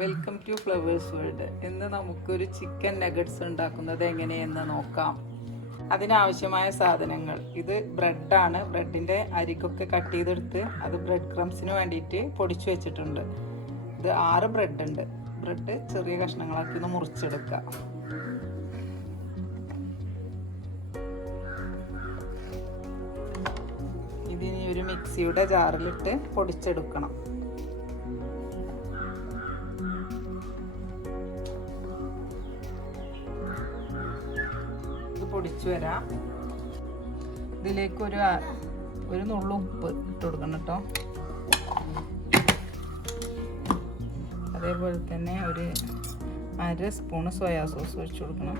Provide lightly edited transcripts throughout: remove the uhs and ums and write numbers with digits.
Welcome to flowers world. ഇന്ന് നമുക്കൊരു chicken nuggets ഉണ്ടാക്കുന്നത് എങ്ങനെയെന്ന് നോക്കാം. അതിനാവശ്യമായ സാധനങ്ങൾ: ഇത് ബ്രെഡാണ്. ബ്രെഡിൻ്റെ അരികൊക്കെ കട്ട് ചെയ്തെടുത്ത് അത് ബ്രെഡ് ക്രംസിന് വേണ്ടിയിട്ട് പൊടിച്ചു വെച്ചിട്ടുണ്ട്. ഇത് 6 ബ്രെഡ് ഉണ്ട്. ബ്രെഡ് ചെറിയ കഷ്ണങ്ങളാക്കി ഒന്ന് മുറിച്ചെടുക്കുക. ഇതിനി ഒരു മിക്സിയുടെ ജാറിലിട്ട് പൊടിച്ചെടുക്കണം. പൊടിച്ചു വരാം. ഇതിലേക്ക് ഒരു നുള്ളു ഉപ്പ് ഇട്ട് കൊടുക്കണം കേട്ടോ. അതേപോലെ തന്നെ ഒരു 1/2 സ്പൂണ് സോയാ സോസ് ഒഴിച്ചു കൊടുക്കണം.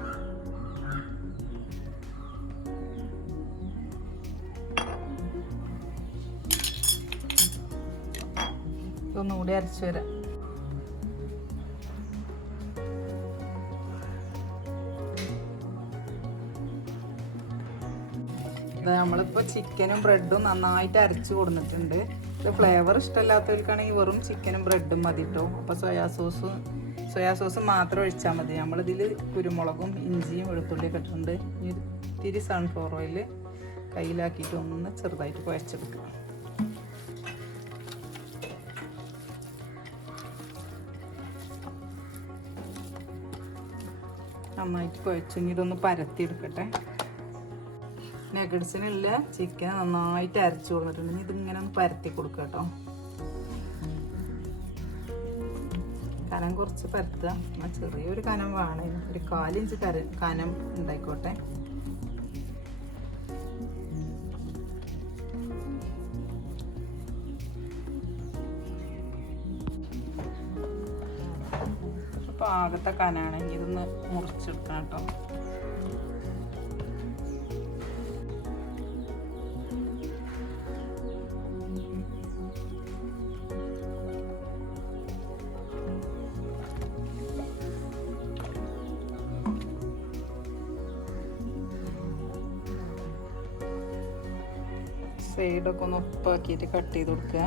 ഇതൊന്നുകൂടി അരച്ചു വരാം. നമ്മളിപ്പോൾ ചിക്കനും ബ്രെഡും നന്നായിട്ട് അരച്ച് കൊടുത്തിട്ടുണ്ട്. ഇത് ഫ്ലേവർ ഇഷ്ടമില്ലാത്തവർക്കാണെങ്കിൽ വെറും ചിക്കനും ബ്രെഡും മതി കേട്ടോ. അപ്പോൾ സോയാ സോസ് മാത്രം ഒഴിച്ചാൽ മതി. നമ്മളിതിൽ കുരുമുളകും ഇഞ്ചിയും വെളുത്തുള്ളിയൊക്കെ ഇട്ടിട്ടുണ്ട്. ഇത്തിരി സൺഫ്ലവർ ഓയിൽ കയ്യിലാക്കിയിട്ട് ഒന്ന് ചെറുതായിട്ട് കുഴച്ചെടുക്കുക. നന്നായിട്ട് കുഴച്ചെങ്കിൽ ഇതൊന്ന് പരത്തിയെടുക്കട്ടെ. നഗറ്റ്സിനുള്ള ചിക്കൻ നന്നായിട്ട് അരച്ചു കൊടുത്തിട്ടുണ്ടെങ്കിൽ ഇതിങ്ങനെ ഒന്ന് പരത്തി കൊടുക്കുക കേട്ടോ. കനം കുറച്ച് പരത്തുക. ചെറിയൊരു കനം വേണം. ഒരു 1/4 ഇഞ്ച് കനം ഉണ്ടായിക്കോട്ടെ. പാകത്തെ കനാണെങ്കിൽ ഇതൊന്ന് മുറിച്ചെടുക്കണം കേട്ടോ. സൈഡൊക്കെ ഒന്ന് ഉപ്പാക്കിയിട്ട് കട്ട് ചെയ്ത് കൊടുക്കുക.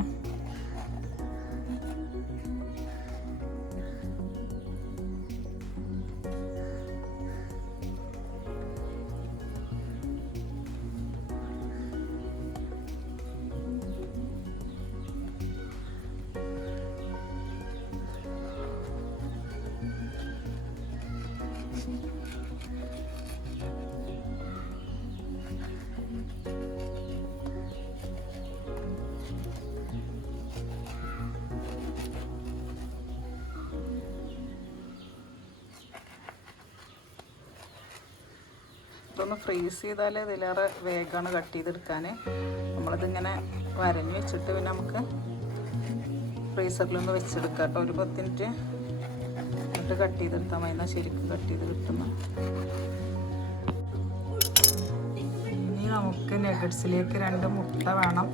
ഇതൊന്ന് ഫ്രീസ് ചെയ്താൽ ഇതിലേറെ വേഗമാണ് കട്ട് ചെയ്തെടുക്കാൻ. നമ്മളിതിങ്ങനെ വരഞ്ഞ് വെച്ചിട്ട് പിന്നെ നമുക്ക് ഫ്രീസറിലൊന്ന് വെച്ചെടുക്കാം കേട്ടോ. ഒരു 10 മിനിറ്റ് എന്നിട്ട് കട്ട് ചെയ്തെടുത്താൽ മതി. എന്നാൽ ശരിക്കും കട്ട് ചെയ്ത് കിട്ടുന്നു. ഇനി നമുക്ക് നഗറ്റ്സിലേക്ക് 2 മുട്ട വേണം.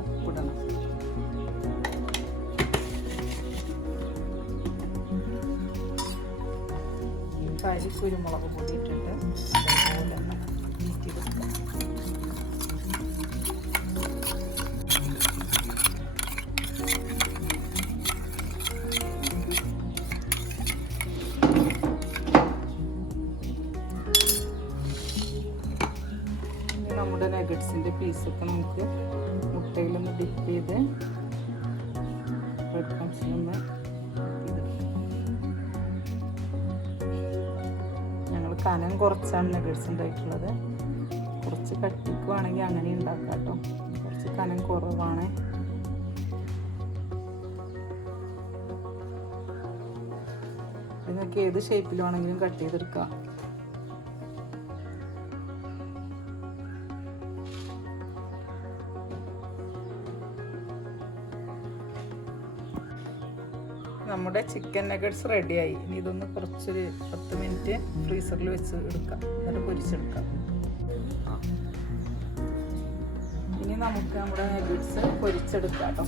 ഉപ്പിടണം. കുരുമുളക് പൊടി ഇട്ടിട്ട് അതുപോലെ തന്നെ നീക്കി കൊടുക്കാം. നമ്മുടെ നഗറ്റ്സിൻ്റെ പീസൊക്കെ നമുക്ക് മുട്ടയിലൊന്ന് ഡിപ്പ് ചെയ്ത് ബ്രെഡ് ക്രംസിലൊന്ന് ഞങ്ങൾ കനം കുറച്ചാണ് നഗറ്റ്സ് ഉണ്ടായിട്ടുള്ളത്. കുറച്ച് കട്ടിക്കുവാണെങ്കിൽ അങ്ങനെ ഉണ്ടാക്കാം കേട്ടോ. കുറച്ച് കനം കുറവാണ്. നിങ്ങൾക്ക് ഏത് ഷേപ്പിൽ വേണമെങ്കിലും കട്ട് ചെയ്തെടുക്കാം. നമ്മുടെ ചിക്കൻ നഗറ്റ്സ് റെഡിയായി. ഇനി ഇതൊന്ന് കുറച്ചൊരു 10 മിനിറ്റ് ഫ്രീസറിൽ വെച്ച് എടുക്കാം. എന്നിട്ട് പൊരിച്ചെടുക്കാം. ഇനി നമുക്ക് നമ്മുടെ നഗറ്റ്സ് പൊരിച്ചെടുക്കാം കേട്ടോ.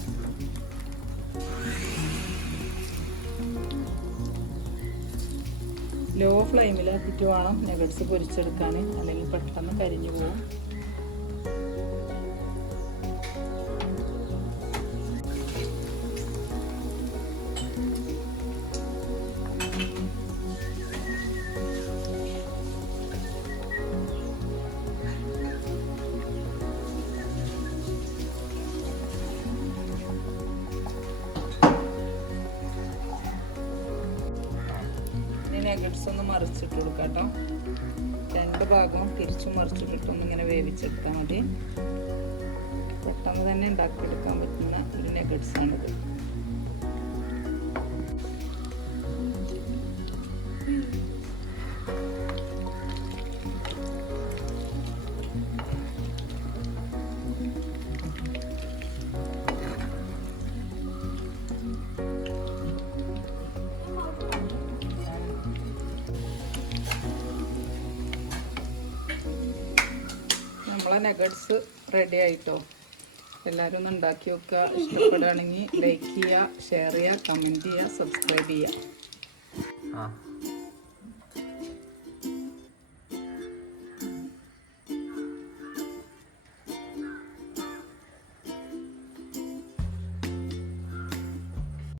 ലോ ഫ്ലെയിമിലാക്കിയിട്ട് വേണം നഗറ്റ്സ് പൊരിച്ചെടുക്കാൻ, അല്ലെങ്കിൽ പെട്ടെന്ന് കരിഞ്ഞു പോകും. നഗറ്റ്സ് ഒന്ന് മറിച്ചിട്ട് കൊടുക്കാം കേട്ടോ. രണ്ട് ഭാഗവും തിരിച്ചും മറിച്ചിട്ടിട്ടൊന്ന് ഇങ്ങനെ വേവിച്ചെടുത്താൽ മതി. പെട്ടെന്ന് തന്നെ ഉണ്ടാക്കിയെടുക്കാൻ പറ്റുന്ന ഒരു നഗറ്റ്സ് ആണിത്. നമ്മളെ നഗറ്റ്സ് റെഡി ആയിട്ടോ. എല്ലാവരും ഒന്ന് ഉണ്ടാക്കി നോക്കുക. ഇഷ്ടപ്പെടുകയാണെങ്കിൽ ലൈക്ക് ചെയ്യുക, ഷെയർ ചെയ്യുക, കമൻറ്റ് ചെയ്യുക, സബ്സ്ക്രൈബ് ചെയ്യുക.